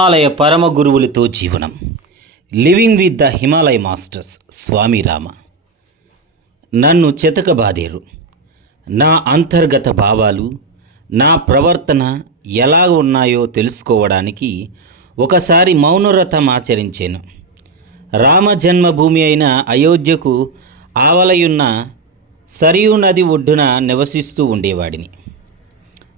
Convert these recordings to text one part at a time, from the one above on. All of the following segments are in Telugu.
హిమాలయ పరమ గురువులతో జీవనం. Living with the Himalaya masters Swami Rama. నన్ను చితకబాదేరు. నా అంతర్గత భావాలు, నా ప్రవర్తన ఎలా ఉన్నాయో తెలుసుకోవడానికి ఒకసారి మౌనవ్రతం ఆచరించాను. రామ జన్మభూమి అయిన అయోధ్యకు ఆవలయున్న సరియు నది ఒడ్డున నివసిస్తూ ఉండేవాడిని.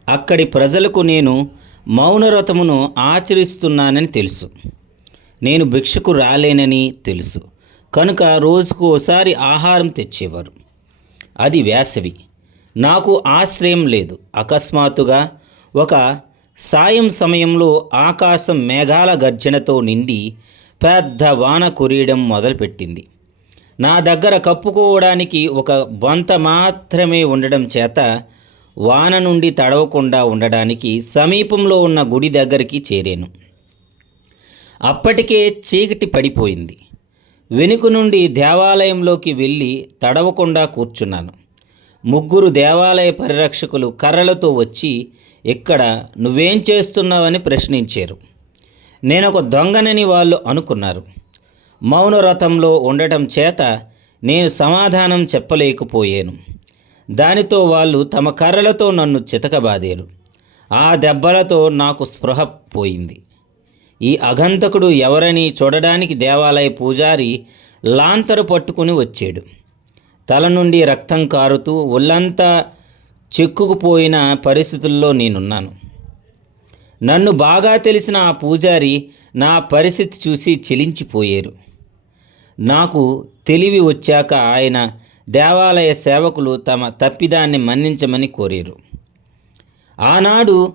అక్కడి ప్రజలకు నేను మౌనవ్రతమును ఆచరిస్తున్నానని తెలుసు. నేను భిక్షకు రాలేనని తెలుసు. కనుక రోజుకు ఓసారి ఆహారం తెచ్చేవారు. అది వేసవి. నాకు ఆశ్రయం లేదు. అకస్మాత్తుగా ఒక సాయం సమయంలో ఆకాశం మేఘాల గర్జనతో నిండి పెద్ద వాన కురియడం మొదలుపెట్టింది. నా దగ్గర కప్పుకోవడానికి ఒక బొంత మాత్రమే ఉండడం చేత వాన నుండి తడవకుండా ఉండడానికి సమీపంలో ఉన్న గుడి దగ్గరికి చేరాను. అప్పటికే చీకటి పడిపోయింది. వెనుక నుండి దేవాలయంలోకి వెళ్ళి తడవకుండా కూర్చున్నాను. ముగ్గురు దేవాలయ పరిరక్షకులు కర్రలతో వచ్చి, ఇక్కడ నువ్వేం చేస్తున్నావని ప్రశ్నించారు. నేనొక దొంగనని వాళ్ళు అనుకున్నారు. మౌనవ్రతంలో ఉండటం చేత నేను సమాధానం చెప్పలేకపోయాను. దానితో వాళ్ళు తమ కర్రలతో నన్ను చితకబాదారు. ఆ దెబ్బలతో నాకు స్పృహ పోయింది. ఈ అగంతకుడు ఎవరని చూడడానికి దేవాలయ పూజారి లాంతరు పట్టుకుని వచ్చాడు. తల నుండి రక్తం కారుతూ ఒళ్ళంతా చెక్కుకుపోయిన పరిస్థితుల్లో నేనున్నాను. నన్ను బాగా తెలిసిన ఆ పూజారి నా పరిస్థితి చూసి చెలించిపోయారు. నాకు తెలివి వచ్చాక ఆయన దేవాలయ సేవకులు తమ తప్పిదాన్ని మన్నించమని కోరారు. ఆనాడు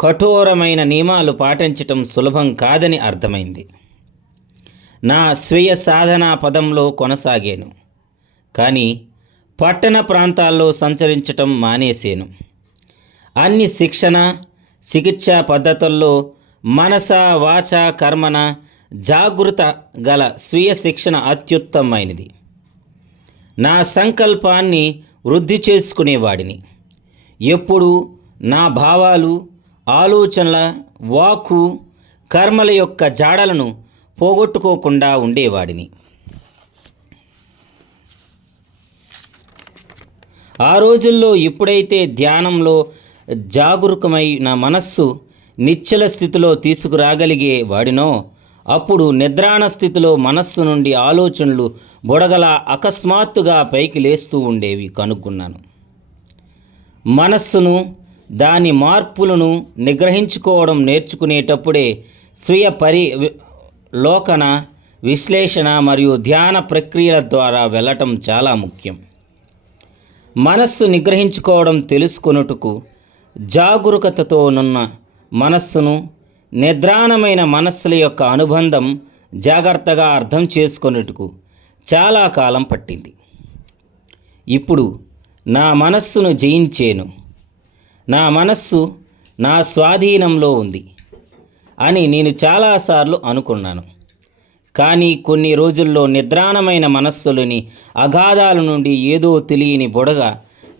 కఠోరమైన నియమాలు పాటించటం సులభం కాదని అర్థమైంది. నా స్వీయ సాధనా పదంలో కొనసాగాను. కానీ పట్టణ ప్రాంతాల్లో సంచరించటం మానేశాను. అన్ని శిక్షణ, చికిత్సా పద్ధతుల్లో మనస, వాచ, కర్మన జాగృత గల స్వీయ శిక్షణ అత్యుత్తమైనది. నా సంకల్పాన్ని వృద్ధి చేసుకునేవాడిని. ఎప్పుడు నా భావాలు, ఆలోచనల, వాక్కు, కర్మల యొక్క జాడలను పోగొట్టుకోకుండా ఉండేవాడిని. ఆ రోజుల్లో ఎప్పుడైతే ధ్యానంలో జాగరూకమైన మనస్సు నిశ్చల స్థితిలో తీసుకురాగలిగే వాడినో, అప్పుడు నిద్రాణ స్థితిలో మనస్సు నుండి ఆలోచనలు బుడగల అకస్మాత్తుగా పైకి లేస్తూ ఉండేవి కనుక్కున్నాను. మనస్సును, దాని మార్పులను నిగ్రహించుకోవడం నేర్చుకునేటప్పుడే స్వీయ లోకన, విశ్లేషణ మరియు ధ్యాన ప్రక్రియల ద్వారా వెళ్ళటం చాలా ముఖ్యం. మనస్సు నిగ్రహించుకోవడం తెలుసుకొనుటకు జాగరూకతతో నున్న మనస్సును, నిద్రాణమైన మనస్సుల యొక్క అనుబంధం జాగ్రత్తగా అర్థం చేసుకొనుటకు చాలా కాలం పట్టింది. ఇప్పుడు నా మనస్సును జయించేను. నా మనస్సు నా స్వాధీనంలో ఉంది అని నేను చాలాసార్లు అనుకున్నాను. కానీ కొన్ని రోజుల్లో నిద్రాణమైన మనస్సులోని అగాధాల నుండి ఏదో తెలియని బుడగ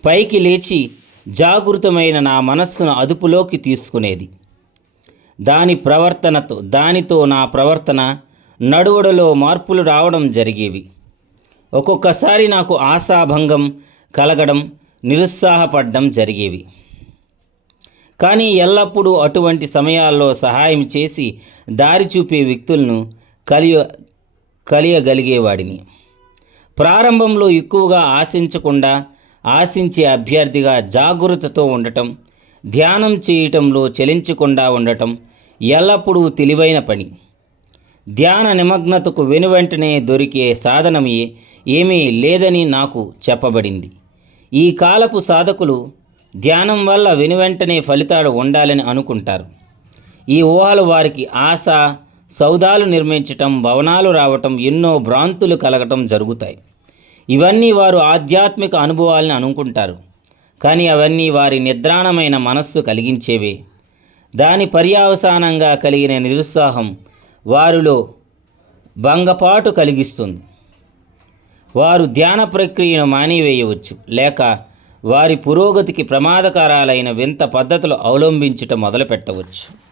పైకి లేచి జాగృతమైన నా మనస్సును అదుపులోకి తీసుకునేది. దానితో నా ప్రవర్తన, నడువడలో మార్పులు రావడం జరిగేవి. ఒక్కొక్కసారి నాకు ఆశాభంగం కలగడం, నిరుత్సాహపడడం జరిగేవి. కానీ ఎల్లప్పుడూ అటువంటి సమయాల్లో సహాయం చేసి దారి చూపే వ్యక్తులను కలియగలిగేవాడిని. ప్రారంభంలో ఎక్కువగా ఆశించకుండా ఆశించే అభ్యర్థిగా జాగృతతో ఉండటం, ధ్యానం చేయటంలో చలించకుండా ఉండటం ఎల్లప్పుడూ తెలివైన పని. ధ్యాన నిమగ్నతకు వెనువెంటనే దొరికే సాధనం ఏమీ లేదని నాకు చెప్పబడింది. ఈ కాలపు సాధకులు ధ్యానం వల్ల వెనువెంటనే ఫలితాలు ఉండాలని అనుకుంటారు. ఈ ఊహలు వారికి ఆశ, సౌధాలు నిర్మించటం, భవనాలు రావటం, ఎన్నో భ్రాంతులు కలగటం జరుగుతాయి. ఇవన్నీ వారు ఆధ్యాత్మిక అనుభవాలని అనుకుంటారు. కానీ అవన్నీ వారి నిద్రాణమైన మనస్సు కలిగించేవే. దాని పర్యవసానంగా కలిగిన నిరుత్సాహం వారిలో భంగపాటు కలిగిస్తుంది. వారు ధ్యాన ప్రక్రియను మానివేయవచ్చు, లేక వారి పురోగతికి ప్రమాదకరాలైన వింత పద్ధతులు అవలంబించటం మొదలుపెట్టవచ్చు.